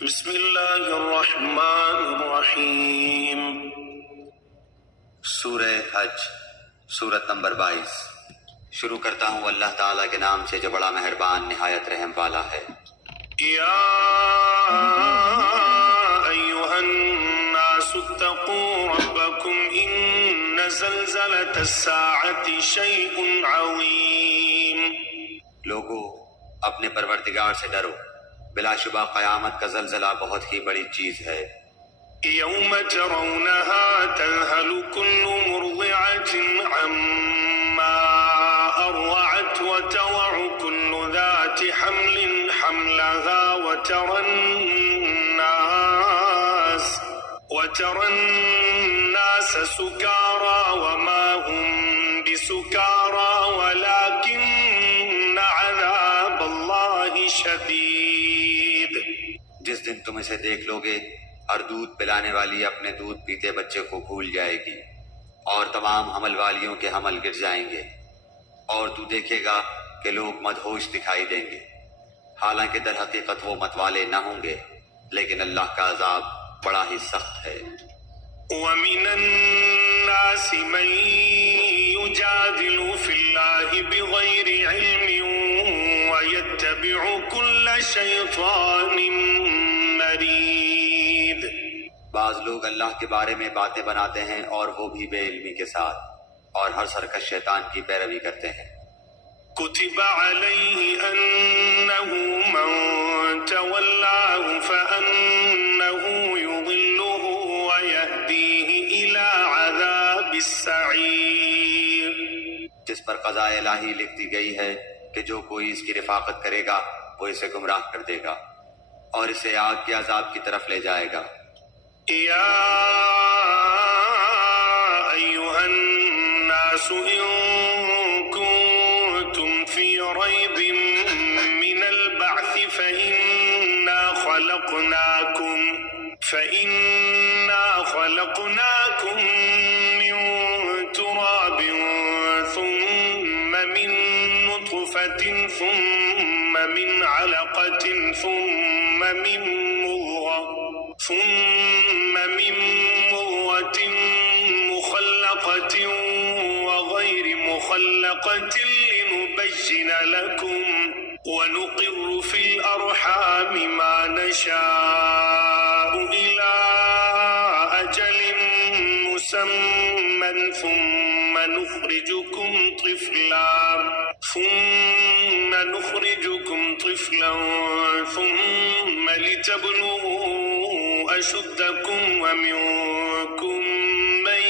بسم اللہ الرحمن الرحیم۔ سورہ حج، سورت نمبر 22۔ شروع کرتا ہوں اللہ تعالیٰ کے نام سے جو بڑا مہربان نہایت رحم والا ہے۔ یا ایھا الناس اتقوا ربکم ان زلزلۃ الساعۃ شیء عظیم۔ لوگو اپنے پروردگار سے ڈرو، بلا شبہ قیامت کا زلزلہ بہت ہی بڑی چیز ہے۔ یوم ترونها تذہل کل مرضعة عما ارضعت وتضع كل ذات حمل حملها وترى الناس سكارى وما هم بسكارى ولكن عذاب الله شديد۔ جس دن تم اسے دیکھ لو گے، ہر دودھ پلانے والی اپنے دودھ پیتے بچے کو بھول جائے گی، اور تمام حمل والیوں کے حمل گر جائیں گے، اور تو دیکھے گا کہ لوگ مدہوش دکھائی دیں گے، حالانکہ در حقیقت وہ متوالے نہ ہوں گے، لیکن اللہ کا عذاب بڑا ہی سخت ہے۔ وَمِنَ النَّاسِ مَن يُجَادِلُ فِي اللَّهِ بِغَيْرِ عِلْمٍ وَيَتَّبِعُ كُلَّ شَيْطَانٍ مَرِيدٍ۔ بعض لوگ اللہ کے بارے میں باتیں بناتے ہیں اور وہ بھی بے علمی کے ساتھ، اور ہر سرکش شیطان کی پیروی کرتے ہیں۔ كتب عليه أنه من تولاه فأنه يضله ويهديه إلى عذاب السعير۔ جس پر قضاء الہی لکھ دی گئی ہے کہ جو کوئی اس کی رفاقت کرے گا وہ اسے گمراہ کر دے گا اور اسے آگ کے عذاب کی طرف لے جائے گا۔ یا ایھا الناس ان کنتم فی ریب من البعث فإنا خلقناكم من تراب ثم من نطفة ثم من علقة ثم من مضغة مخلقة وغير مخلقة لنبين لكم ونقر في الأرحام ما نشاء إلى أجل مسمى ثم نخرجكم طفلا ثم لتبلغوا أشدكم ومنكم من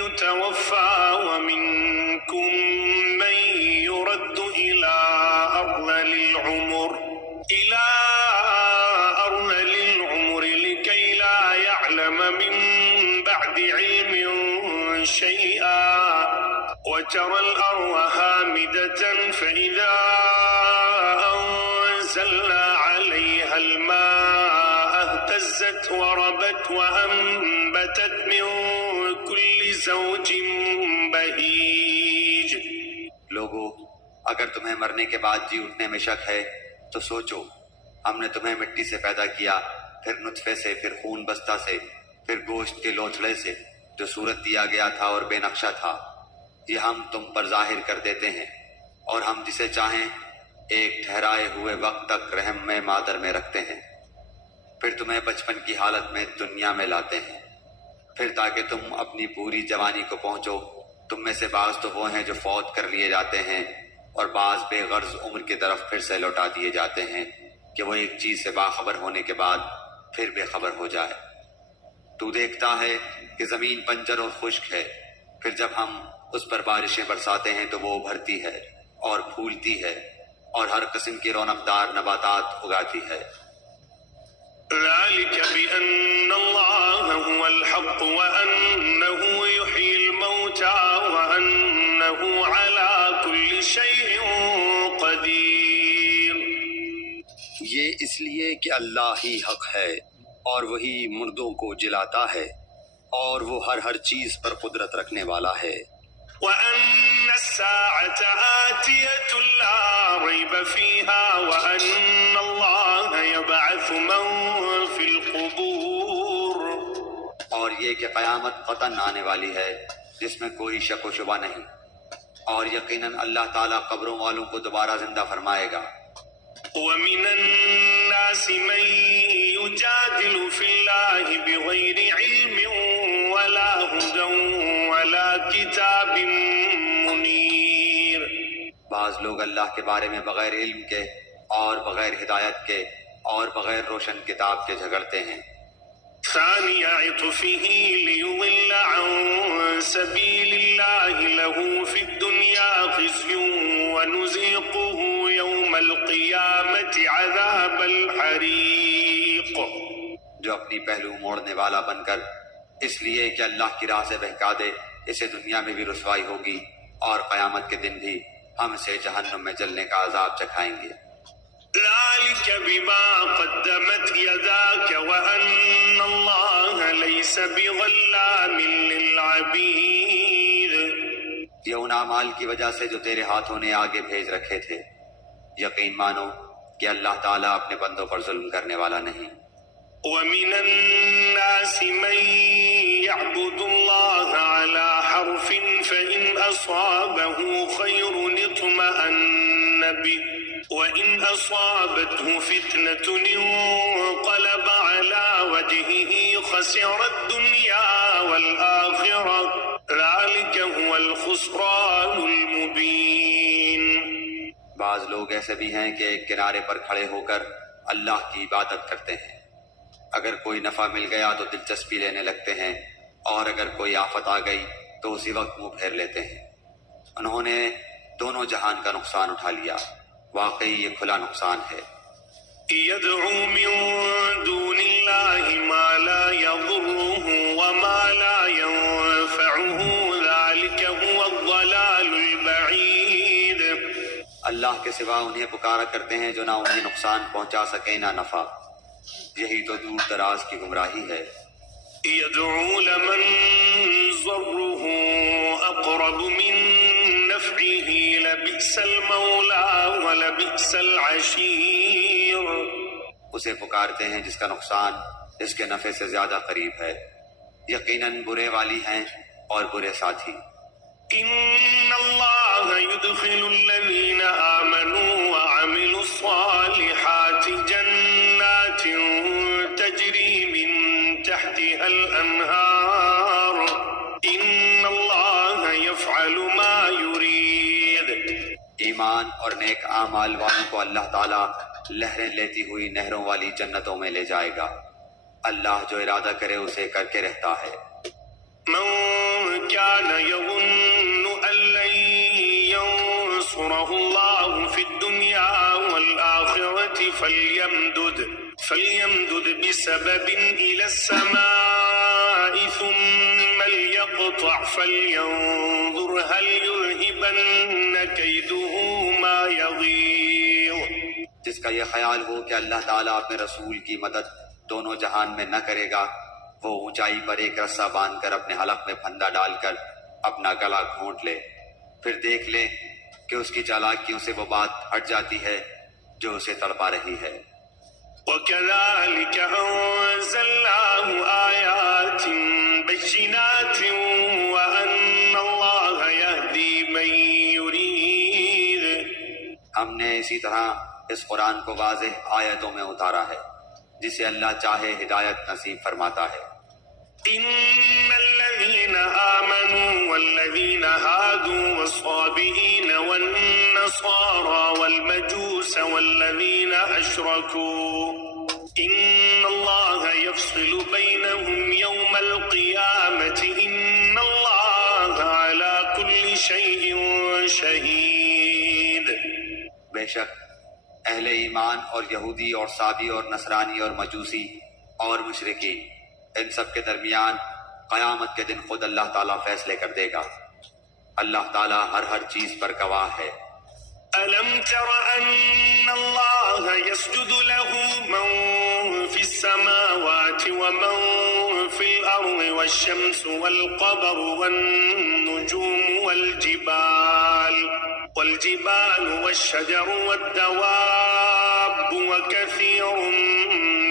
يتوفى ومنكم من يرد إلى أرذل العمر لكي لا يعلم من بعد علم شيئا وترى الأرض هامدة فإذا أنزلنا عليها الماء اهتزت وربت وأنبتت من كل زوج بهيج۔ لوگو اگر تمہیں مرنے کے بعد جی اٹھنے میں شک ہے تو سوچو، ہم نے تمہیں مٹی سے پیدا کیا، پھر نطفے سے، پھر خون بستہ سے، پھر گوشت کے لوتھڑے سے جو صورت دیا گیا تھا اور بے نقشہ تھا، یہ ہم تم پر ظاہر کر دیتے ہیں، اور ہم جسے چاہیں ایک ٹھہرائے ہوئے وقت تک رحم میں مادر میں رکھتے ہیں، پھر تمہیں بچپن کی حالت میں دنیا میں لاتے ہیں، پھر تاکہ تم اپنی پوری جوانی کو پہنچو۔ تم میں سے بعض تو وہ ہیں جو فوت کر لیے جاتے ہیں، اور بعض بے غرض عمر کی طرف پھر سے لوٹا دیے جاتے ہیں کہ وہ ایک چیز سے باخبر ہونے کے بعد پھر بے خبر ہو جائے۔ تو دیکھتا ہے کہ زمین بنجر اور خشک ہے، پھر جب ہم اس پر بارشیں برساتے ہیں تو وہ ابھرتی ہے اور پھولتی ہے اور ہر قسم کی رونقدار نباتات اگاتی ہے۔ ذلك بأن الله هو الحق وأنه يحيي الموتى وأنه على كل شيء قدير۔ یہ اس لیے کہ اللہ ہی حق ہے اور وہی مردوں کو جلاتا ہے اور وہ ہر چیز پر قدرت رکھنے والا ہے۔ وأن الساعة آتية لا ريب فيها وأن الله يبعث من في في القبور اور یہ کہ قیامت قطعاً آنے والی ہے جس میں کوئی شک و شبہ نہیں، اور یقیناً اللہ تعالیٰ قبروں والوں کو دوبارہ زندہ فرمائے گا۔ ومن الناس من يجادل في الله بغير علم ولا هدى ولا كتاب منير۔ بعض لوگ اللہ کے بارے میں بغیر علم کے اور بغیر ہدایت کے اور بغیر روشن کتاب کے جھگڑتے ہیں۔ ثاني عطفه ليضل عن سبيل الله له في الدنيا خزي ونذيقه يوم القيامة عذاب الحريق۔ جو اپنی پہلو موڑنے والا بن کر اس لیے کہ اللہ کی راہ سے بہکا دے، اسے دنیا میں بھی رسوائی ہوگی اور قیامت کے دن بھی ہم اسے جہنم میں جلنے کا عذاب چکھائیں گے۔ ذلك بما قدمت يداك وأن الله ليس بظلام للعبيد۔ یہ ان اعمال کی وجہ سے جو تیرے ہاتھوں نے آگے بھیج رکھے تھے، یقین مانو کہ اللہ تعالیٰ اپنے بندوں پر ظلم کرنے والا نہیں۔ ومن الناس من يعبد الله على حرف فإن أصابه خير اطمأن به وإن أصابته فتنة انقلب على وجهه خسر الدنيا والآخرة ذلك هو الخسران المبين۔ بعض لوگ ایسے بھی ہیں کہ ایک کنارے پر کھڑے ہو کر اللہ کی عبادت کرتے ہیں، اگر کوئی نفع مل گیا تو دلچسپی لینے لگتے ہیں، اور اگر کوئی آفت آ گئی تو اسی وقت منہ پھیر لیتے ہیں۔ انہوں نے دونوں جہان کا نقصان اٹھا لیا، واقعی یہ کھلا نقصان ہے۔ يدعو من دون الله ما لا يضره وما لا ينفعه ذلك هو الضلال البعيد۔ اللہ کے سوا انہیں پکارا کرتے ہیں جو نہ انہیں نقصان پہنچا سکے نہ نفع، یہی تو دور دراز کی گمراہی ہے۔ يدعو لمن ضره أقرب من نفعه لبئس المولى ولبئس العشير۔ اسے پکارتے ہیں جس کا نقصان اس کے نفع سے زیادہ قریب ہے، یقیناً برے والی ہیں اور برے ساتھی۔ إن الله يدخل الذين آمنوا وعملوا الصالحات جنات تجري من تحتها الأنهار إن الله يفعل ما يريد۔ ایمان اور نیک اعمال والوں کو اللہ تعالیٰ لہریں لیتی ہوئی نہروں والی جنتوں میں لے جائے گا، اللہ جو ارادہ کرے اسے کر کے رہتا ہے۔ من كان يظن أن لن ينصره الله في الدنيا والآخرة فليمدد بسبب إلى السماء ثم ليقطع فلينظر هل يذهبن كيده ما يغيظ۔ جس کا یہ خیال ہو کہ اللہ تعالیٰ اپنے رسول کی مدد دونوں جہان میں نہ کرے گا، وہ اونچائی پر ایک رسہ باندھ کر اپنے حلق میں پھندا ڈال کر اپنا گلا گھونٹ لے، پھر دیکھ لے کہ اس کی چالاکیوں سے وہ بات ہٹ جاتی ہے جو اسے تڑپا رہی ہے۔ وَكَذَلِكَ أَنزَلْنَاهُ آيَاتٍ بَيِّنَاتٍ وَأَنَّ اللَّهَ يَهْدِي مَن يُرِيدُ۔ ہم نے اسی طرح اس قرآن کو واضح آیتوں میں اتارا ہے، جسے اللہ چاہے ہدایت نصیب فرماتا ہے۔ إن الذين آمنوا والذين هادوا والصابئين والنصارى والمجوس والذين أشركوا إن الله يفصل بينهم يوم القيامة إن الله على كل شيء شهيد۔ بے شک اہل ایمان اور یہودی اور صابی اور نصرانی اور مجوسی اور مشرکی، ان سب کے درمیان قیامت کے دن خود اللہ تعالیٰ فیصلے کر دے گا۔ اللہ تعالیٰ ہر چیز پر گواہ ہے۔ ألم تر أن الله يسجد له من في السماوات ومن في الأرض والشمس والقمر والنجوم والجبال والشجر والدواب وكثير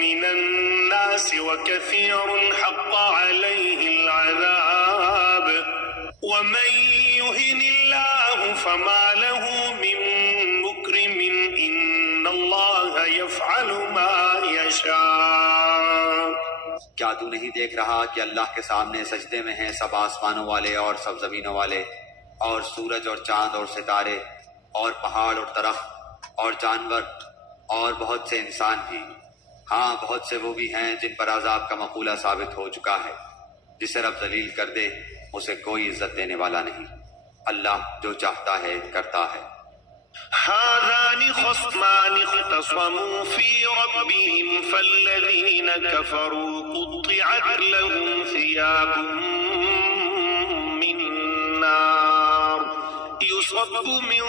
من الناس وكثير حق عليه العذاب ومن يهن الله فما له من مكرم إن الله يفعل ما يشاء. کیا تو نہیں دیکھ رہا کہ اللہ کے سامنے سجدے میں ہیں سب آسمانوں والے اور سب زمینوں والے، اور سورج اور چاند اور ستارے اور پہاڑ اور درخت اور جانور اور بہت سے انسان بھی؟ ہاں، بہت سے وہ بھی ہیں جن پر عذاب کا مقولہ ثابت ہو چکا ہے. جسے رب ذلیل کر دے اسے کوئی عزت دینے والا نہیں. اللہ جو چاہتا ہے کرتا ہے. هذان خصمان اختصموا في ربهم فالذين كفروا قطعت لهم ثياب من نار يصب من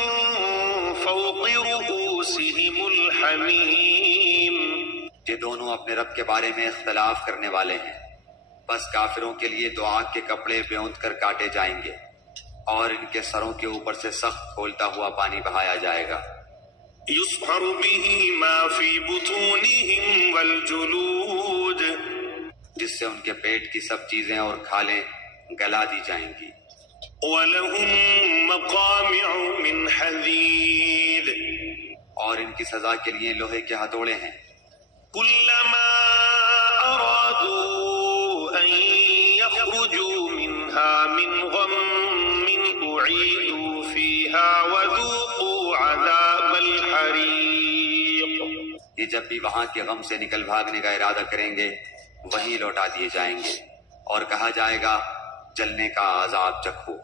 فوق رؤوسهم الحميم. یہ دونوں اپنے رب کے بارے میں اختلاف کرنے والے ہیں، بس کافروں کے لیے تو آگ کے کپڑے بیوند کر کاٹے جائیں گے اور ان کے سروں کے اوپر سے سخت کھولتا ہوا پانی بہایا جائے گا. يصهر به ما في بطونهم والجلود جس سے ان کے پیٹ کی سب چیزیں اور کھالیں گلا دی جائیں گی. وَلَهُم مَّقَامِعُ مِنْ حَدِيدٍ اور ان کی سزا کے لیے لوہے کے ہتھوڑے ہیں. كُلَّمَا أَرَادُوا أَن يَخْرُجُوا مِنْهَا مِنْ غَمٍّ أُعِيدُوا فِيهَا وَذُوقُوا عَذَابَ الْحَرِيقِ. یہ جب بھی وہاں کے غم سے نکل بھاگنے کا ارادہ کریں گے وہیں لوٹا دیے جائیں گے اور کہا جائے گا جلنے کا عذاب چکھو.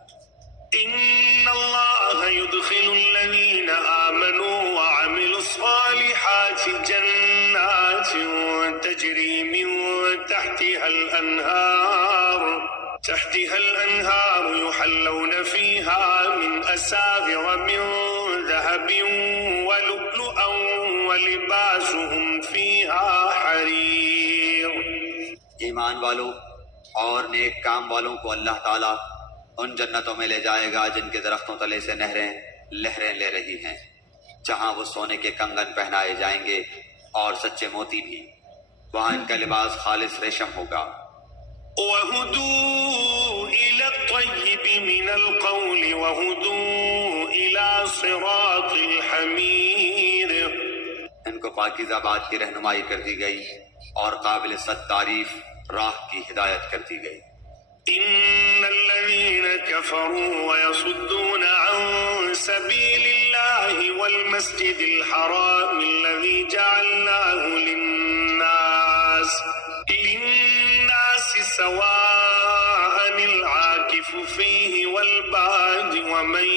إن الله يدخل الذين آمنوا وعملوا الصالحات جنات تجري من تحتها الأنهار يحلون فيها من أساور من ذهب ولؤلؤا ولباسهم فيها حرير. ایمان والوں اور نیک کام والوں کو اللہ تعالیٰ ان جنتوں میں لے جائے گا جن کے درختوں تلے سے نہریں لہریں لے رہی ہیں، جہاں وہ سونے کے کنگن پہنائے جائیں گے اور سچے موتی بھی. وہاں ان کا لباس خالص ریشم ہوگا. وَهُدُوا إِلَى الطَّيِّبِ مِنَ الْقَوْلِ وَهُدُوا إِلَى صِرَاطِ الْحَمِيدِ. ان کو پاکیزہ بات کی رہنمائی کر دی گئی اور قابل صد تعریف راہ کی ہدایت کر دی گئی. إن الذين كفروا ويصدون عن سبيل الله والمسجد الحرام الذي جعلناه للناس سواء العاكف فيه والباد ومن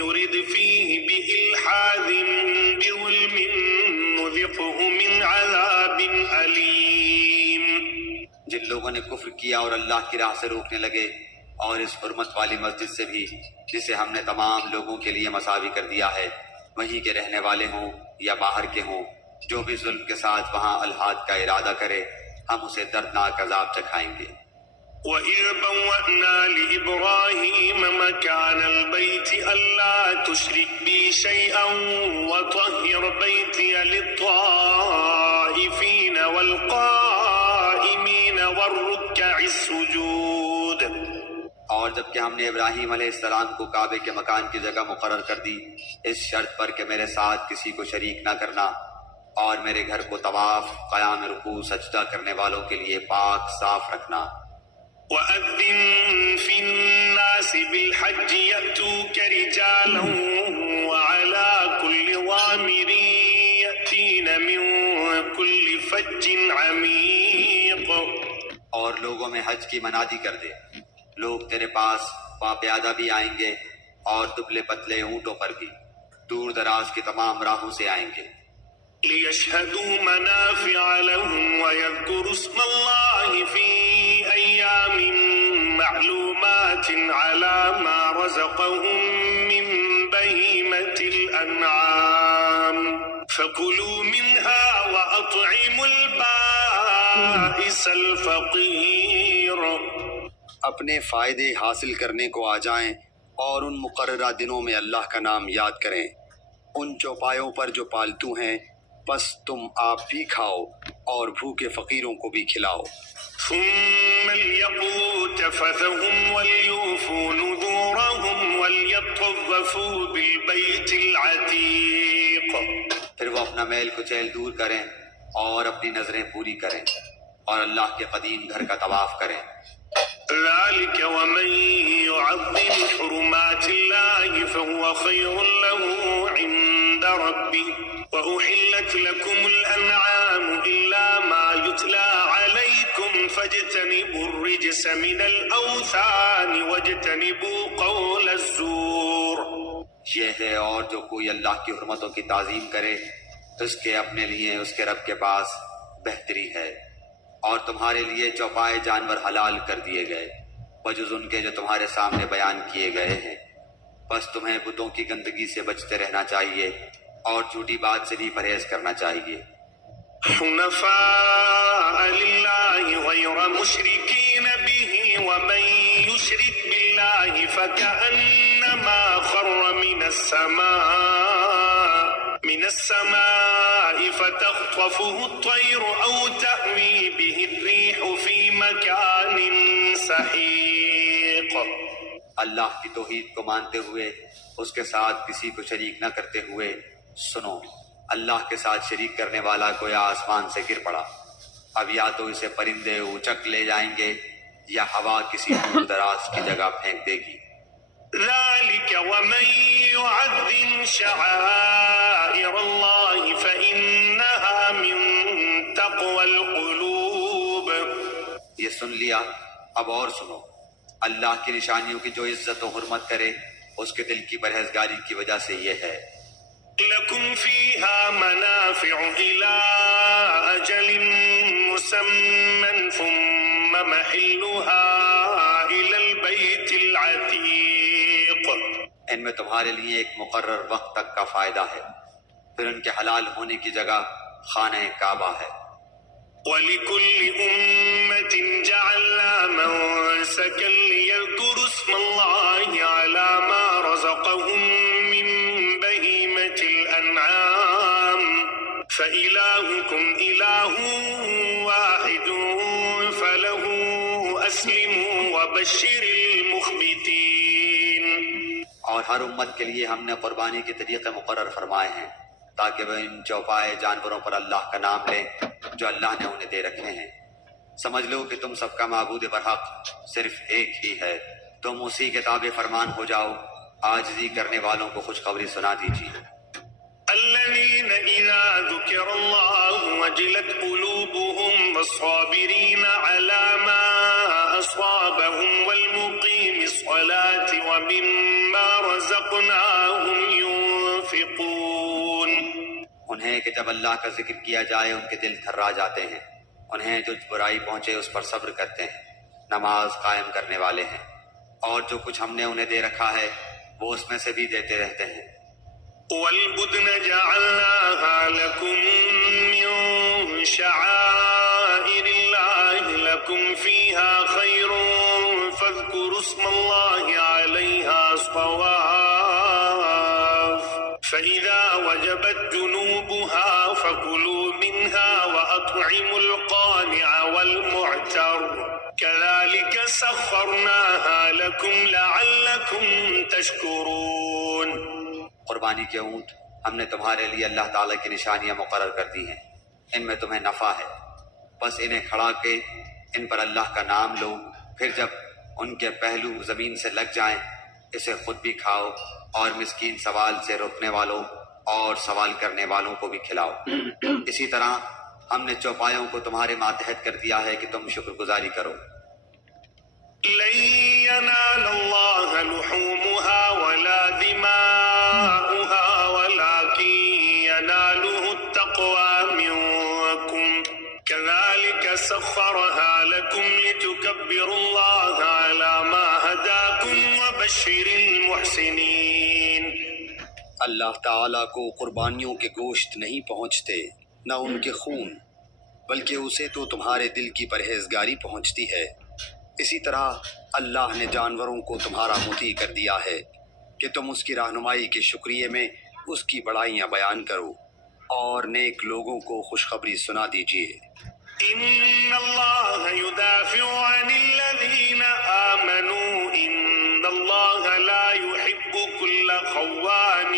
يرد فيه بإلحاد بظلم نذقه من عذاب أليم. جن لوگوں نے کفر کیا اور اللہ کی راہ سے روکنے لگے اور اس حرمت والی مسجد سے بھی جسے ہم نے تمام لوگوں کے لیے مساوی کر دیا ہے، وہیں کے رہنے والے ہوں یا باہر کے ہوں، جو بھی ظلم کے ساتھ وہاں الحاد کا ارادہ کرے ہم اسے دردناک عذاب چکھائیں گے. وَإِذْ بَوَّأْنَا لِإِبْرَاهِيمَ مَكَانَ الْبَيْتِ أَلَّا تُشْرِكْ بِي شَيْئًا وَطَهِّرْ بَيْتِيَ لِلطَّائِفِينَ وَالْقَائِمِينَ وَالرُّكَّعِ السُّجُودِ. اور جب کہ ہم نے ابراہیم علیہ السلام کو کعبے کے مکان کی جگہ مقرر کر دی اس شرط پر کہ میرے ساتھ کسی کو شریک نہ کرنا، اور میرے گھر کو طواف، قیام رکوع، سجدہ کرنے والوں کے لیے پاک صاف رکھنا. وَأَذِّن فِي النَّاسِ بِالْحَجِّ يَأْتُوكَ رِجَالًا وَعَلَى كُلِّ ضَامِرٍ يَأْتِينَ مِن كُلِّ فَجٍّ عَمِيقٍ. اور لوگوں میں حج کی منادی کر دے، لوگ تیرے پاس پیادہ بھی آئیں گے اور دبلے پتلے اونٹوں پر بھی، دور دراز کی تمام راہوں سے آئیں گے. لِيَشْهَدُوا مَنَافِعَ لَهُمْ وَيَذْكُرُوا اسْمَ اللَّهِ فِي أَيَّامٍ مَّعْلُومَاتٍ عَلَى مَا رَزَقَهُم مِّن بَهِيمَةِ الْأَنْعَامِ فَكُلُوا مِنْهَا وَأَطْعِمُوا الْبَائِسَ الْفَقِيرَ. اپنے فائدے حاصل کرنے کو آ جائیں اور ان مقررہ دنوں میں اللہ کا نام یاد کریں، ان چوپایوں پر جو پالتو ہیں، پس تم آپ بھی کھاؤ اور بھوکے فقیروں کو بھی کھلاؤ۔ ثم ليقضوا تفثهم وليوفوا نذورهم وليطوفوا بالبيت العتيق۔ پھر وہ اپنا میل کچیل دور کریں اور اپنی نظریں پوری کریں اور اللہ کے قدیم گھر کا طواف کریں۔ ذلك ومن يعظم حرمات الله فهو خير له عند ربه وأحلت لكم الأنعام إلا ما يتلى عليكم فاجتنبوا الرجس من الأوثان واجتنبوا قول الزور۔ یہ ہے اور جو کوئی اللہ کی حرمتوں کی تعظیم کرے اس کے اپنے لیے اس کے رب کے پاس بہتری ہے، اور تمہارے لیے چوپائے جانور حلال کر دیے گئے بجز ان کے جو تمہارے سامنے بیان کیے گئے ہیں۔ بس تمہیں بتوں کی گندگی سے بچتے رہنا چاہیے اور جھوٹی بات سے بھی پرہیز کرنا چاہیے۔ حنفاء لله غير مشركين به ومن يشرك بالله فكأنما خر من السماء فتخطفه الطير أو تهوي به الريح في مكان سحيق۔ اللہ کی توحید کو مانتے ہوئے اس کے ساتھ کسی کو شریک نہ کرتے ہوئے سنو، اللہ کے ساتھ شریک کرنے والا گویا آسمان سے گر پڑا، اب یا تو اسے پرندے اچک لے جائیں گے یا ہوا کسی دور دراز کی جگہ پھینک دے گی۔ ذلك ومن يعظم شعائر الله فإنها من تقوى القلوب۔ یہ سن لیا، اب اور سنو، اللہ کی نشانیوں کی جو عزت و حرمت کرے اس کے دل کی پرہیزگاری کی وجہ سے یہ ہے۔ لكم فيها منافع إلى أجل مسمى ثم محلها إلى البيت العتيق۔ ان میں تمہارے لیے ایک مقرر وقت تک کا فائدہ ہے، پھر ان کے حلال ہونے کی جگہ خانہ کعبہ ہے۔ وَلِكُلِّ أُمَّةٍ جَعَلْنَا مَنسَكًا لِيَذْكُرُوا اسْمَ اللَّهِ عَلَى مَا رَزَقَهُم مِّن بَهِيمَةِ الْأَنْعَامِ فَإِلَٰهُكُمْ إِلَٰهٌ وَاحِدٌ فَلَهُ أَسْلِمُوا وَبَشِّرِ الْمُخْبِتِينَ۔ اور ہر امت کے لیے ہم نے قربانی کے طریقے مقرر فرمائے ہیں تاکہ وہ ان چوپائے جانوروں پر اللہ کا نام لیں جو اللہ نے انہیں دے رکھے ہیں۔ سمجھ لو کہ تم سب کا معبود برحق صرف ایک ہی ہے، تم اسی کے تابع فرمان ہو جاؤ، عاجزی کرنے والوں کو خوشخبری سنا دیجیے۔ الذين إذا ذكر الله وجلت قلوبهم والصابرين على ما أصابهم والمقيم الصلاة ومما رزقناهم ينفقون۔ انہیں کہ جب اللہ کا ذکر کیا جائے ان کے دل تھرا جاتے ہیں، انہیں جو برائی پہنچے اس پر صبر کرتے ہیں، نماز قائم کرنے والے ہیں، اور جو کچھ ہم نے انہیں دے رکھا ہے وہ اس میں سے بھی دیتے رہتے ہیں۔ والبدن جعلناها لكم من شعائر الله لكم فيها خير فاذكروا اسم الله عليها صواف فإذا وجبت جنوبها فكلوا منها وأطعموا القانع والمعتر كذلك سخرناها لكم لعلكم تشكرون۔ قربانی کے اونٹ ہم نے تمہارے لیے اللہ تعالیٰ کی نشانیاں مقرر کر دی ہیں، ان میں تمہیں نفع ہے، بس انہیں کھڑا کے ان پر اللہ کا نام لو، پھر جب ان کے پہلو زمین سے لگ جائیں اسے خود بھی کھاؤ اور مسکین سوال سے روکنے والوں اور سوال کرنے والوں کو بھی کھلاؤ۔ اسی طرح ہم نے چوپایوں کو تمہارے ماتحت کر دیا ہے کہ تم شکر گزاری کرو۔ لن ينال الله لحومها ولا دماؤها ولكن يناله التقوى منكم كذلك سخرها لكم لتكبروا الله على ما هداكم وبشر المحسنين۔ اللہ تعالیٰ کو قربانیوں کے گوشت نہیں پہنچتے نہ ان کے خون، بلکہ اسے تو تمہارے دل کی پرہیزگاری پہنچتی ہے۔ اسی طرح اللہ نے جانوروں کو تمہارا مطیع کر دیا ہے کہ تم اس کی رہنمائی کے شکریہ میں اس کی بڑائیاں بیان کرو، اور نیک لوگوں کو خوشخبری سنا دیجیے۔ إن الله يدافع عن الذين آمنوا إن الله لا يحب كل خوان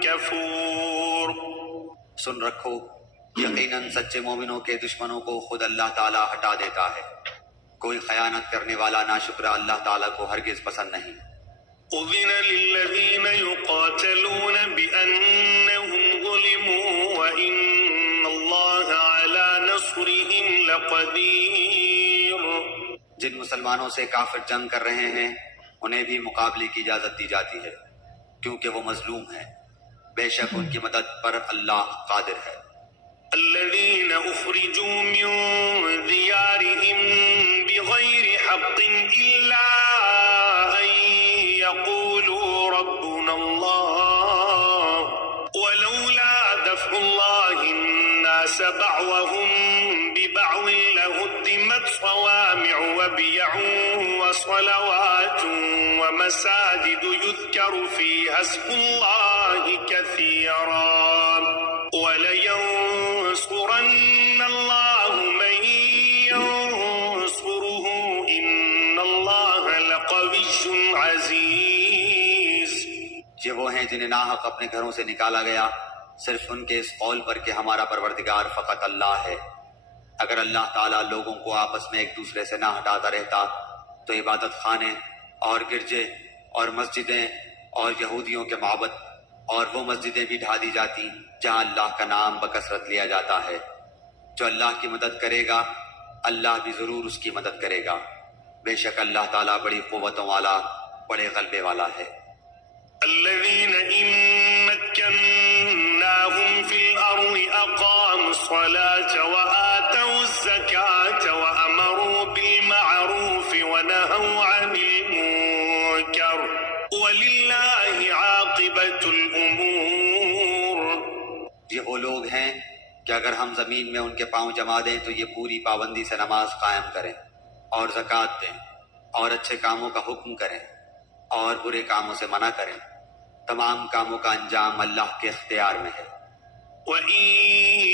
كفور۔ سن رکھو، یقیناً سچے مومنوں کے دشمنوں کو خود اللہ تعالیٰ ہٹا دیتا ہے۔ کوئی خیانت کرنے والا ناشکر اللہ تعالیٰ کو ہرگز پسند نہیں۔ أذن للذين يقاتلون بأنهم ظلموا وإن الله على نصرهم لقدير۔ جن مسلمانوں سے کافر جنگ کر رہے ہیں انہیں بھی مقابلے کی اجازت دی جاتی ہے کیونکہ وہ مظلوم ہیں، بے شک ان کی مدد پر اللہ قادر ہے۔ الذين أخرجوا من ديارهم بغير حق إلا أن يقولوا ربنا الله ولولا دفع الله الناس بعضهم ببعض لهدمت صوامع وبيع وصلوات ومساجد يذكر فيها اسم الله كثيرا ولينصرن الله من ينصره إن الله لقوي عزيز۔ یہ وہ ہیں جنہیں ناحق اپنے گھروں سے نکالا گیا صرف ان کے اس قول پر کہ ہمارا پروردگار فقط اللہ ہے۔ اگر اللہ تعالیٰ لوگوں کو آپس میں ایک دوسرے سے نہ ہٹاتا رہتا تو عبادت خانے اور گرجے اور مسجدیں اور یہودیوں کے معبد اور وہ مسجدیں بھی ڈھا دی جاتی جہاں اللہ کا نام بکثرت لیا جاتا ہے۔ جو اللہ کی مدد کرے گا اللہ بھی ضرور اس کی مدد کرے گا، بے شک اللہ تعالیٰ بڑی قوتوں والا بڑے غلبے والا ہے۔ الذين إن مكناهم في الأرض أقاموا الصلاة وآتوا الزكاة وأمروا بالمعروف ونهوا عن المنكر ولله عاقبة الأمور۔ یہ وہ لوگ ہیں کہ اگر ہم زمین میں ان کے پاؤں جما دیں تو یہ پوری پابندی سے نماز قائم کریں اور زکوٰۃ دیں اور اچھے کاموں کا حکم کریں اور برے کاموں سے منع کریں۔ تمام کاموں کا انجام اللہ کے اختیار میں ہے۔ وَإِن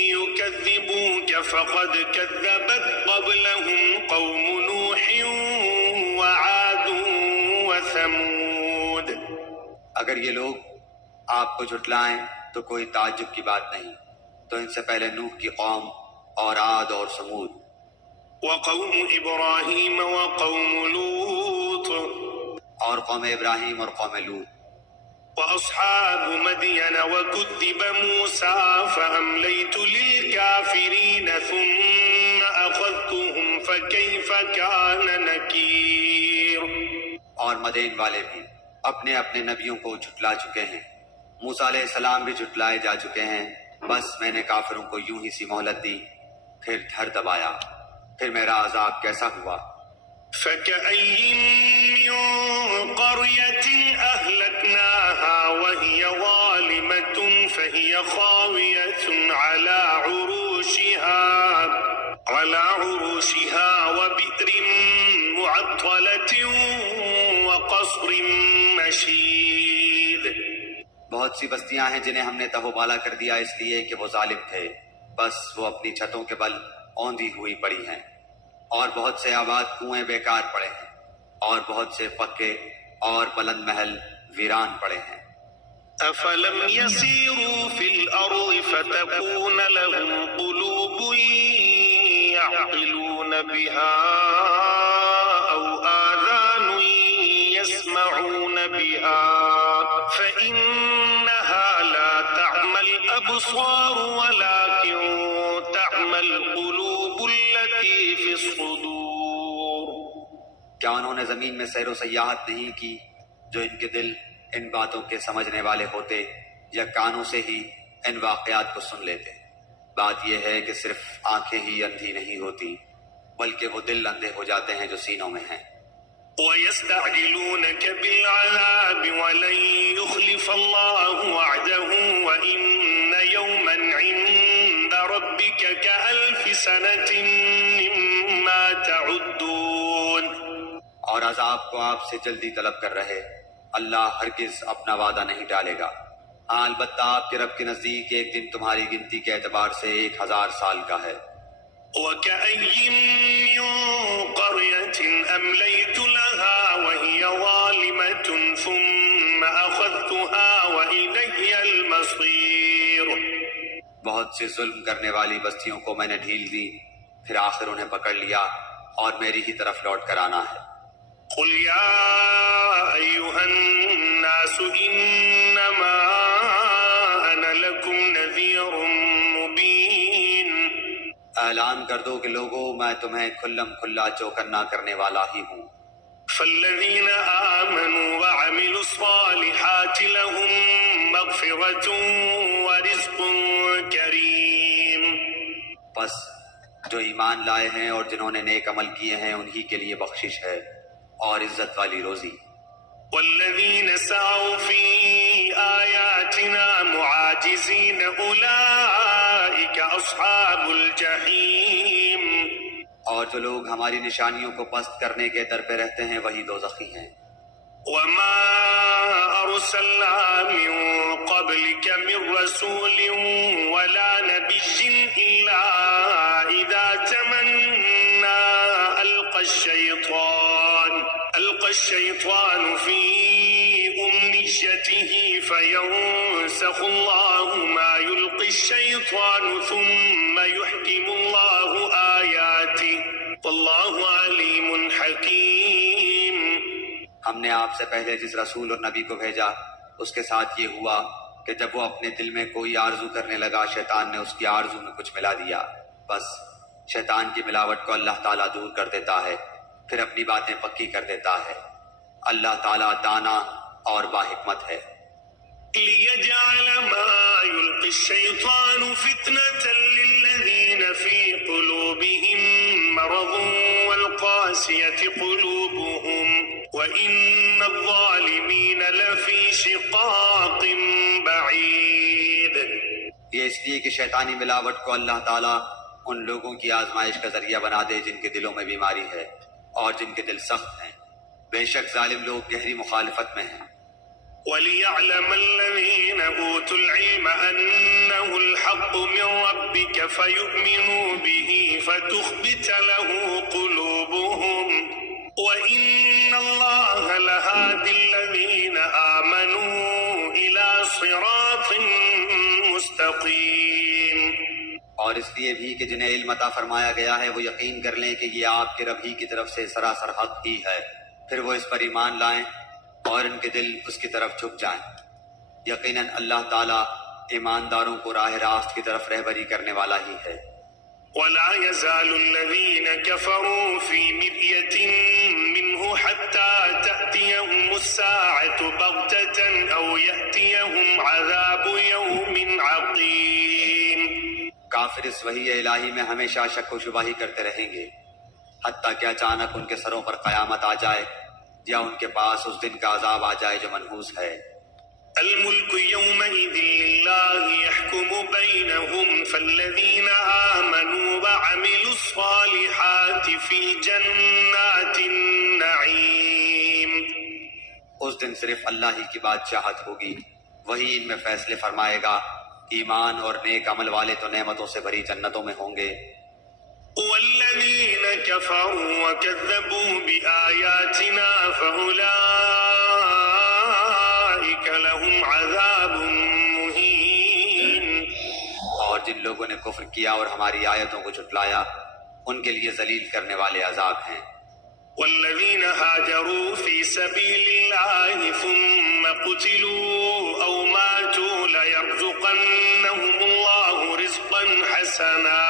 يُكَذِّبُوكَ فَقَدْ كَذَّبَتْ قَبْلَهُمْ قَوْمُ نُوحٍ وَعَادٌ وَثَمُودَ۔ اگر یہ لوگ آپ کو جھٹلائیں تو کوئی تعجب کی بات نہیں، تو ان سے پہلے نوح کی قوم اور عاد اور سمود، وَقَوْمُ إِبْرَاهِيمَ وَقَوْمُ لُوطٍ اور قوم ابراہیم اور قوم لوط، وأصحاب مدين وكذب موسى فأمليت للكافرين ثم أخذتهم فكيف كان نكير۔ اور مدین والے بھی اپنے اپنے نبیوں کو جھٹلا چکے ہیں، موسیٰ علیہ السلام بھی جھٹلائے جا چکے ہیں، بس میں نے کافروں کو یوں ہی سی مہلت دی، پھر دھر دبایا، پھر میرا عذاب کیسا ہوا۔ فكأين من قرية أهلكناها وهي ظالمة فهي خاوية على عروشها وبئر معطلة وقصر مشيد۔ بہت سی بستیاں ہیں جنہیں ہم نے تہو بالا کر دیا اس لیے کہ وہ ظالم تھے، بس وہ اپنی چھتوں کے بل اوندھی ہوئی پڑی ہیں، اور بہت سے آباد کنویں بیکار پڑے ہیں، اور بہت سے پکے اور بلند محل ویران پڑے ہیں۔ أفلم يسيروا في الأرض فتكون لهم قلوب يعقلون بها أو آذان يسمعون بها فإنها لا تعمى الأبصار ولكن تعمى القلوب التي في الصدور۔ کیا انہوں نے زمین میں سیر و سیاحت نہیں کی جو ان کے دل ان باتوں کے سمجھنے والے ہوتے یا کانوں سے ہی ان واقعات کو سن لیتے؟ بات یہ ہے کہ صرف آنکھیں ہی اندھی نہیں ہوتی بلکہ وہ دل اندھے ہو جاتے ہیں جو سینوں میں ہیں۔ وَيَسْتَعْجِلُونَكَ بِالْعَذَابِ وَلَن يُخْلِفَ اللَّهُ وَعْدَهُ وَإِنَّ يَوْمًا عِندَ رَبِّكَ كَأَلْفِ سَنَةٍ مِّمَّا تَعُدُّونَ۔ اور عذاب کو آپ سے جلدی طلب کر رہے، اللہ ہرگز اپنا وعدہ نہیں ٹالے گا، ہاں البتہ آپ کے رب کے نزدیک ایک دن تمہاری گنتی کے اعتبار سے 1000 سال کا ہے۔ وكأي من قرية أمليت لها وهي ظالمة ثم أخذتها وإلي المصير۔ بہت سے ظلم کرنے والی بستیوں کو میں نے ڈھیل دی، پھر آخر انہیں پکڑ لیا اور میری ہی طرف لوٹ کر آنا ہے۔ قل يا أيها الناس إنما أنا لكم نذير مبين۔ اعلان کر دو کہ لوگو میں تمہیں کھلم کھلا چوکنا کرنے والا ہی ہوں۔ فالذين آمنوا وعملوا الصالحات لهم مغفرة ورزق كريم۔ پس جو ایمان لائے ہیں اور جنہوں نے نیک عمل کیے ہیں انہی کے لیے بخشش ہے اور عزت والی روزی۔ والذين سعوا في آياتنا معاجزين أولئك أصحاب الجحيم۔ اور جو لوگ ہماری نشانیوں کو پست کرنے کے در پہ رہتے ہیں وہی دوزخی ہیں۔ وما أرسلنا من قبلك من رسول ولا نبي إلا إذا تمنى ألقى الشيطان في أمنيته فينسخ الله ما يلقي الشيطان ثم يحكم الله آياته والله عليم حكيم۔ ہم نے آپ سے پہلے جس رسول اور نبی کو بھیجا اس کے ساتھ یہ ہوا کہ جب وہ اپنے دل میں کوئی آرزو کرنے لگا شیطان نے اس کی آرزو میں کچھ ملا دیا، بس شیطان کی ملاوٹ کو اللہ تعالیٰ دور کر دیتا ہے، پھر اپنی باتیں پکی کر دیتا ہے۔ اللہ تعالیٰ دانا اور باحکمت ہے۔ ليجعل ما يلقي الشيطان فتنة للذين في قلوبهم مرض والقاسية قلوبهم وإن الظالمين لفي شقاق بعيد۔ یہ اس لیے کہ شیطانی ملاوٹ کو اللہ تعالیٰ ان لوگوں کی آزمائش کا ذریعہ بنا دے جن کے دلوں میں بیماری ہے اور جن کے دل سخت ہیں، بے شک ظالم لوگ گہری مخالفت میں ہیں۔ وَلِيَعْلَمَ الَّذِينَ أُوتُوا الْعِلْمَ أَنَّهُ الْحَقُّ مِنْ رَبِّكَ فَيُؤْمِنُوا بِهِ فَتُخْبِتَ لَهُ قُلُوبُهُمْ وَإِنَّ اللَّهَ لَهَادِ الَّذِينَ آمَنُوا إِلَى صِرَاطٍ مُسْتَقِيمٍ۔ اور اس لیے بھی کہ جنہیں علم عطا فرمایا گیا ہے وہ یقین کر لیں کہ یہ آپ کے رب ہی کی طرف سے سراسر حق ہی ہے، پھر وہ اس پر ایمان لائیں اور ان کے دل اس کی طرف جھک جائیں۔ یقیناً اللہ تعالیٰ ایمانداروں کو راہ راست کی طرف رہبری کرنے والا ہی ہے۔ ولا يزال الذين كفروا في مرية منه حتى تأتيهم الساعة بغتة أو يأتيهم عذاب يوم عقيم۔ کافر اس وحی الہی میں ہمیشہ شک و شبہ ہی کرتے رہیں گے حتیٰ کہ اچانک ان کے سروں پر قیامت آ جائے یا ان کے پاس اس دن کا عذاب آ جائے جو منحوس ہے۔ الملك يومئذ لله يحكم بينهم فالذين آمنوا وعملوا الصالحات في جنات النعيم۔ اس دن صرف اللہ ہی کی بادشاہت ہوگی، وہی ان میں فیصلے فرمائے گا۔ ایمان اور نیک عمل والے تو نعمتوں سے بھری جنتوں میں ہوں گے، والذين كفروا وكذبوا بآياتنا فأولئك لهم عذاب مهين۔ اور جن لوگوں نے کفر کیا اور ہماری آیتوں کو جھٹلایا ان کے لیے ذلیل کرنے والے عذاب ہیں۔ والذين هاجروا في سبيل الله ثم قتلوا أو ماتوا ليرزقنهم الله رزقا حسنا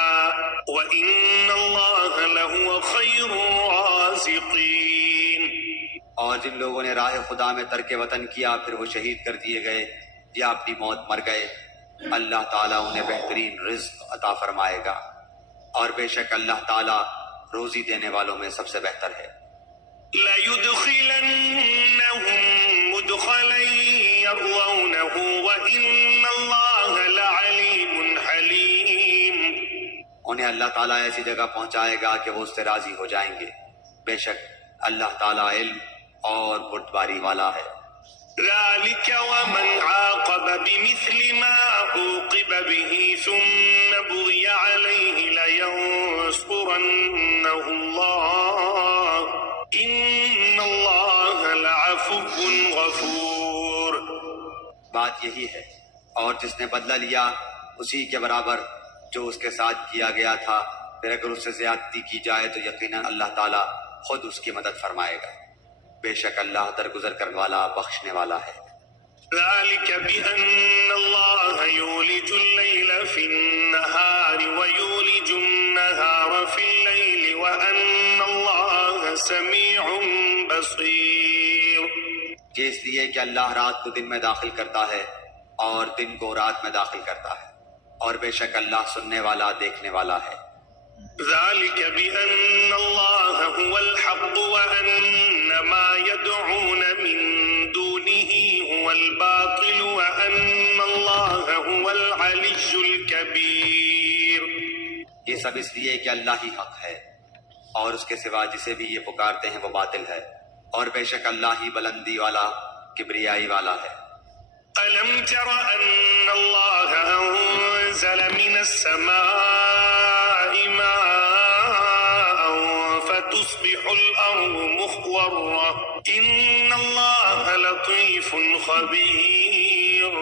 وإن الله لهو خير الرازقين۔ اور جن لوگوں نے راہ خدا میں ترک وطن کیا پھر وہ شہید کر دیے گئے یا اپنی موت مر گئے، اللہ تعالیٰ انہیں بہترین رزق عطا فرمائے گا، اور بے شک اللہ تعالیٰ روزی دینے والوں میں سب سے بہتر ہے۔ لَيُدْخِلَنَّهُمْ مُدْخَلًا يَرْضَوْنَهُ وَإِنَّ اللَّهَ لَعَلِيمٌ حَلِيمٌ۔ انہیں اللہ تعالیٰ ایسی جگہ پہنچائے گا کہ وہ اس سے راضی ہو جائیں گے، بے شک اللہ تعالیٰ علم اور بردباری والا ہے۔ ذلك ومن عاقب بمثل ما عوقب به ثم بغي عليه لينصرنه الله إن الله لعفو غفور. بات یہی ہے، اور جس نے بدلہ لیا اسی کے برابر جو اس کے ساتھ کیا گیا تھا، پھر اگر اس سے زیادتی کی جائے تو یقیناً اللہ تعالیٰ خود اس کی مدد فرمائے گا. بے شک اللہ درگزر کرنے والا بخشنے والا ہے. ذلك بأن الله يولج الليل في النهار ويولج النهار في الليل وأن الله سميع بصير. یہ اس لیے کہ اللہ رات کو دن میں داخل کرتا ہے اور دن کو رات میں داخل کرتا ہے، اور بے شک اللہ سننے والا دیکھنے والا ہے. ذلك بأن الله هو الحق وأن ما يدعون من دونه هو الباطل وأن الله هو العلي الكبير. یہ سب اس لیے کہ اللہ ہی حق ہے اور اس کے سوا جسے بھی یہ پکارتے ہیں وہ باطل ہے، اور بے شک اللہ ہی بلندی والا کبریائی والا ہے. ألم تر أن الله أنزل من السماء ماء فتصبح الأرض مخضرة إن الله لطيف خبير.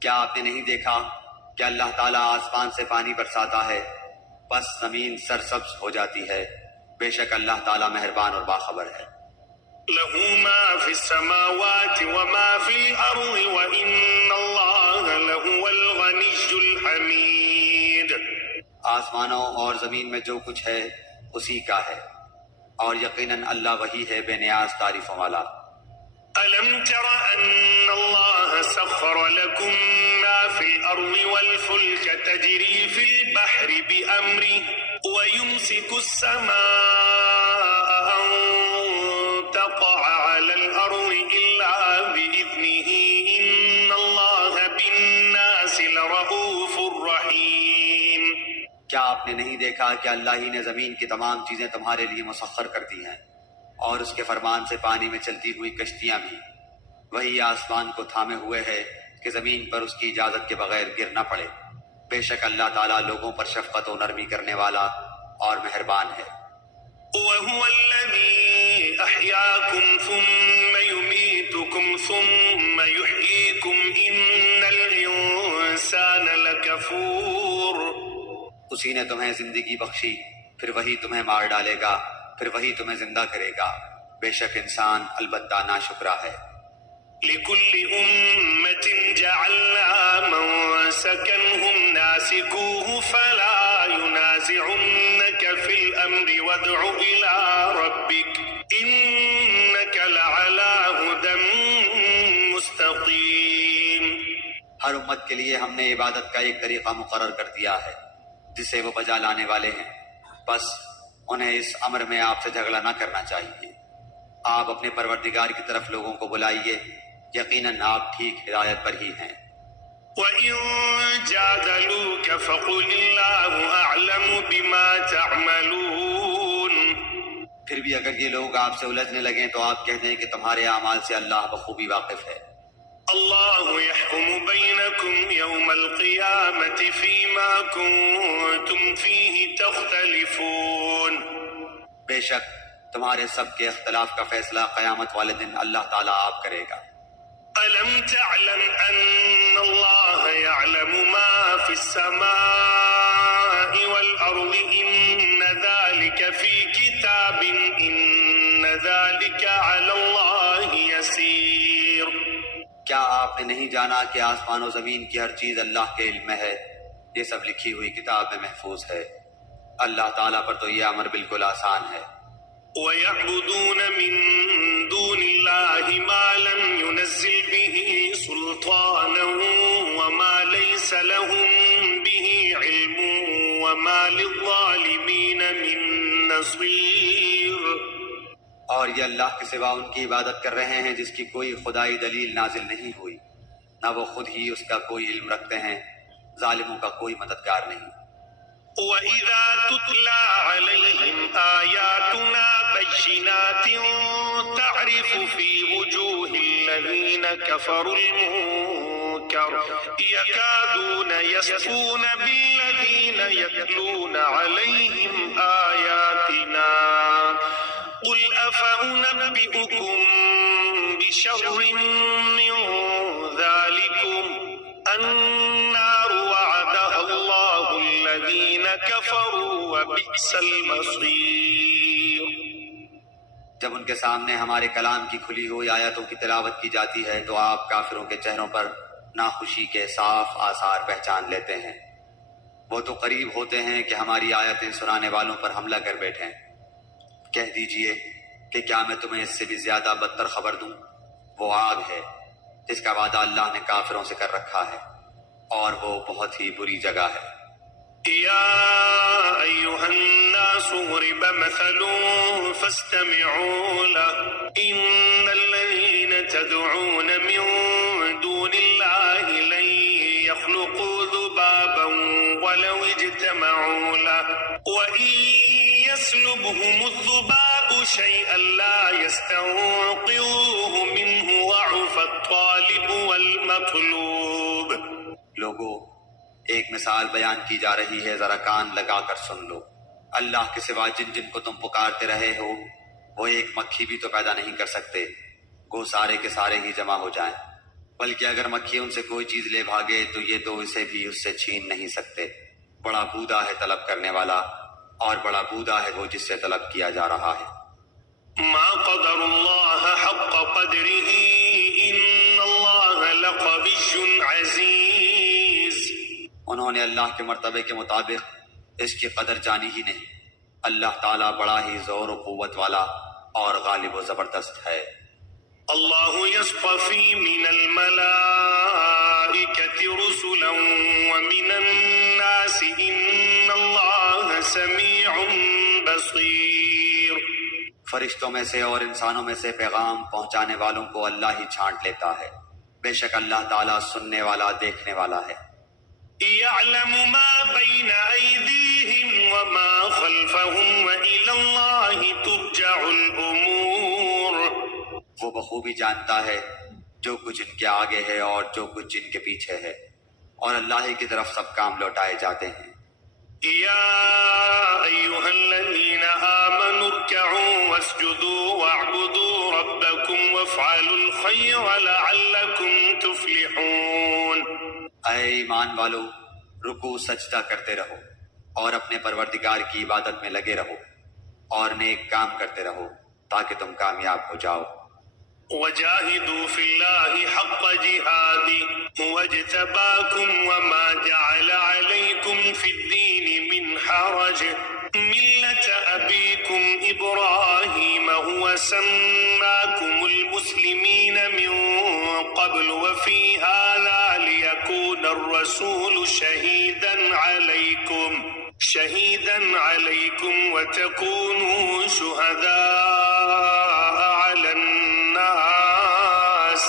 کیا آپ نے نہیں دیکھا کہ اللہ تعالیٰ آسمان سے پانی برساتا ہے بس زمین سرسبز ہو جاتی ہے؟ بے شک اللہ تعالیٰ مہربان اور باخبر ہے. له ما في السماوات وما في الأرض وإن الله لهو الغني الحميد. آسمانوں اور زمین میں جو کچھ ہے اسی کا ہے، اور یقیناً اللہ وہی ہے بے نیاز تعریفوں والا. ألم تر أن الله سخر لكم ما في الأرض والفلك تجري في البحر بأمره ويمسك السماء أن تقع على الأرض إلا بإذنه إن الله بالناس لرؤوف رحيم. کیا آپ نے نہیں دیکھا کہ اللہ ہی نے زمین کی تمام چیزیں تمہارے لیے مسخر کر دی ہیں، اور اس کے فرمان سے پانی میں چلتی ہوئی کشتیاں بھی؟ وہی آسمان کو تھامے ہوئے ہے کہ زمین پر اس کی اجازت کے بغیر گر نہ پڑے. بے شک اللہ تعالیٰ لوگوں پر شفقت و نرمی کرنے والا اور مہربان ہے. وهو الذي أحياكم ثم يميتكم ثم يحييكم إن الإنسان لكفور. اسی نے تمہیں زندگی بخشی، پھر وہی تمہیں مار ڈالے گا، پھر وہی تمہیں زندہ کرے گا. بے شک انسان البتہ ناشکرا ہے. لكل أمة جعلنا منسكا هم ناسكوه فلا ينازعنك في الأمر وادع إلى ربك إنك لعلى هدى مستقيم. ہر امت کے لیے ہم نے عبادت کا ایک طریقہ مقرر کر دیا ہے جسے وہ بجا لانے والے ہیں، بس انہیں اس امر میں آپ سے جھگڑا نہ کرنا چاہیے. آپ اپنے پروردگار کی طرف لوگوں کو بلائیے، یقیناً آپ ٹھیک ہدایت پر ہی ہیں. وَإِن جَادَلُوكَ فَقُلِ اللَّهُ أَعْلَمُ بِمَا تَعْمَلُونَ. پھر بھی اگر یہ لوگ آپ سے الجھنے لگیں تو آپ کہہ دیں کہ تمہارے اعمال سے اللہ بخوبی واقف ہے. اللہ يحكم بينكم يوم القيامة فيما كنتم فيه تختلفون. بے شک تمہارے سب کے اختلاف کا فیصلہ قیامت والے دن اللہ تعالیٰ آپ کرے گا. ألم تعلم أن الله يعلم ما في السماء والأرض إن ذلك في كتاب إن ذلك على الله يسير. کیا آپ نے نہیں جانا کہ آسمان و زمین کی ہر چیز اللہ کے علم میں ہے؟ یہ سب لکھی ہوئی کتاب میں محفوظ ہے. اللہ تعالیٰ پر تو یہ امر بالکل آسان ہے. وَيَعْبُدُونَ مِن دُونِ اللَّهِ مَا لَمْ يُنَزِّلْ بِهِ سُلْطَانًا وَمَا لَيْسَ لَهُم بِهِ عِلْمٌ وَمَا لِلظَّالِمِينَ مِن نَّصِيرٍ. اور یہ اللہ کے سوا ان کی عبادت کر رہے ہیں جس کی کوئی خدائی دلیل نازل نہیں ہوئی، نہ وہ خود ہی اس کا کوئی علم رکھتے ہیں، ظالموں کا کوئی مددگار نہیں. وَإِذَا تُتْلَى عَلَيْهِمْ آيَاتُنَا بَيِّنَاتٍ تَعْرِفُ فِي وُجُوهِ الذين كفروا المنكر يكادون يسطون بالذين يتلون عليهم آياتنا قل أفأنبئكم بشر من ذلكم النار وعدها الله الذين كفروا وبئس المصير۔ جب ان کے سامنے ہمارے کلام کی کھلی ہوئی آیتوں کی تلاوت کی جاتی ہے تو آپ کافروں کے چہروں پر ناخوشی کے صاف آثار پہچان لیتے ہیں۔ وہ تو قریب ہوتے ہیں کہ ہماری آیتیں سنانے والوں پر حملہ کر بیٹھیں۔ کہہ دیجئے کہ کیا میں تمہیں اس سے بھی زیادہ بدتر خبر دوں؟ وہ آگ ہے جس کا وعدہ اللہ نے کافروں سے کر رکھا ہے، اور وہ بہت ہی بری جگہ ہے۔ يا أيها الناس ضرب مثل فاستمعوا له إن الذين تدعون من دون الله لن يخلقوا ذبابا ولو اجتمعوا له وإن يسلبهم الذباب شيئا لا يستنقذوه منه ضعف الطالب والمطلوب۔ لوگو، ایک مثال بیان کی جا رہی ہے، ذرا کان لگا کر سن لو۔ اللہ کے سوا جن جن کو تم پکارتے رہے ہو وہ ایک مکھی بھی تو پیدا نہیں کر سکتے، گو سارے کے سارے ہی جمع ہو جائیں، بلکہ اگر مکھی ان سے کوئی چیز لے بھاگے تو یہ تو اسے بھی اس سے چھین نہیں سکتے۔ بڑا بودا ہے طلب کرنے والا، اور بڑا بودا ہے وہ جس سے طلب کیا جا رہا ہے۔ ما قدر الله حق قدره إن الله لقوي عزيز۔ انہوں نے اللہ کے مرتبے کے مطابق اس کی قدر جانی ہی نہیں۔ اللہ تعالیٰ بڑا ہی زور و قوت والا اور غالب و زبردست ہے۔ الله يصطفي من الملائكة رسلا ومن الناس إن الله سميع بصير۔ فرشتوں میں سے اور انسانوں میں سے پیغام پہنچانے والوں کو اللہ ہی چھانٹ لیتا ہے، بے شک اللہ تعالیٰ سننے والا دیکھنے والا ہے۔ يعلم ما بين أيديهم وما خلفهم وإلى الله ترجع الأمور۔ وہ بخوبی جانتا ہے جو کچھ ان کے آگے ہے اور جو کچھ ان کے پیچھے ہے، اور اللہ ہی کی طرف سب کام لوٹائے جاتے ہیں۔ يا أيها الذين آمنوا اركعوا واسجدوا واعبدوا ربكم وافعلوا الخير لعلكم تفلحون۔ اے ایمان والو، رکوع سجدہ کرتے رہو اور اپنے پروردگار کی عبادت میں لگے رہو اور نیک کام کرتے رہو تاکہ تم کامیاب ہو جاؤ۔ وجاهدوا في الله حق جهاده هو اجتباكم وما جعل عليكم في الدين من حرج ملة أبيكم إبراهيم هو سماكم المسلمين من قبل وفي هذا ليكون الرسول شهيدا عليكم وتكونوا شهداء على الناس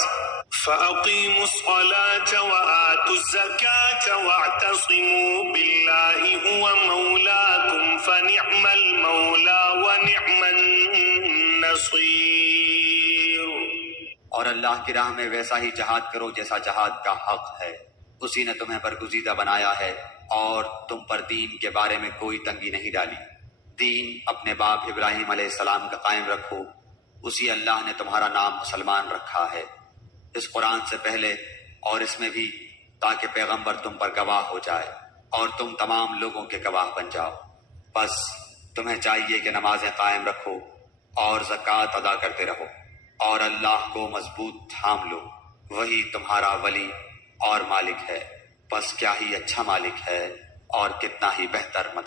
فأقيموا الصلاة وآتوا الزكاة واعتصموا بالله هو مولاكم فنعم المولى ونعم النصير۔ اور اللہ کی راہ میں ویسا ہی جہاد کرو جیسا جہاد کا حق ہے۔ اسی نے تمہیں برگزیدہ بنایا ہے اور تم پر دین کے بارے میں کوئی تنگی نہیں ڈالی۔ دین اپنے باپ ابراہیم علیہ السلام کا قائم رکھو، اسی اللہ نے تمہارا نام مسلمان رکھا ہے، اس قرآن سے پہلے اور اس میں بھی، تاکہ پیغمبر تم پر گواہ ہو جائے اور تم تمام لوگوں کے گواہ بن جاؤ۔ بس تمہیں چاہیے کہ نمازیں قائم رکھو اور زکوٰۃ ادا کرتے رہو اور اللہ کو مضبوط تھام لو، وہی تمہارا ولی اور مالک ہے، بس کیا ہی اچھا مالک ہے اور کتنا ہی بہتر مدد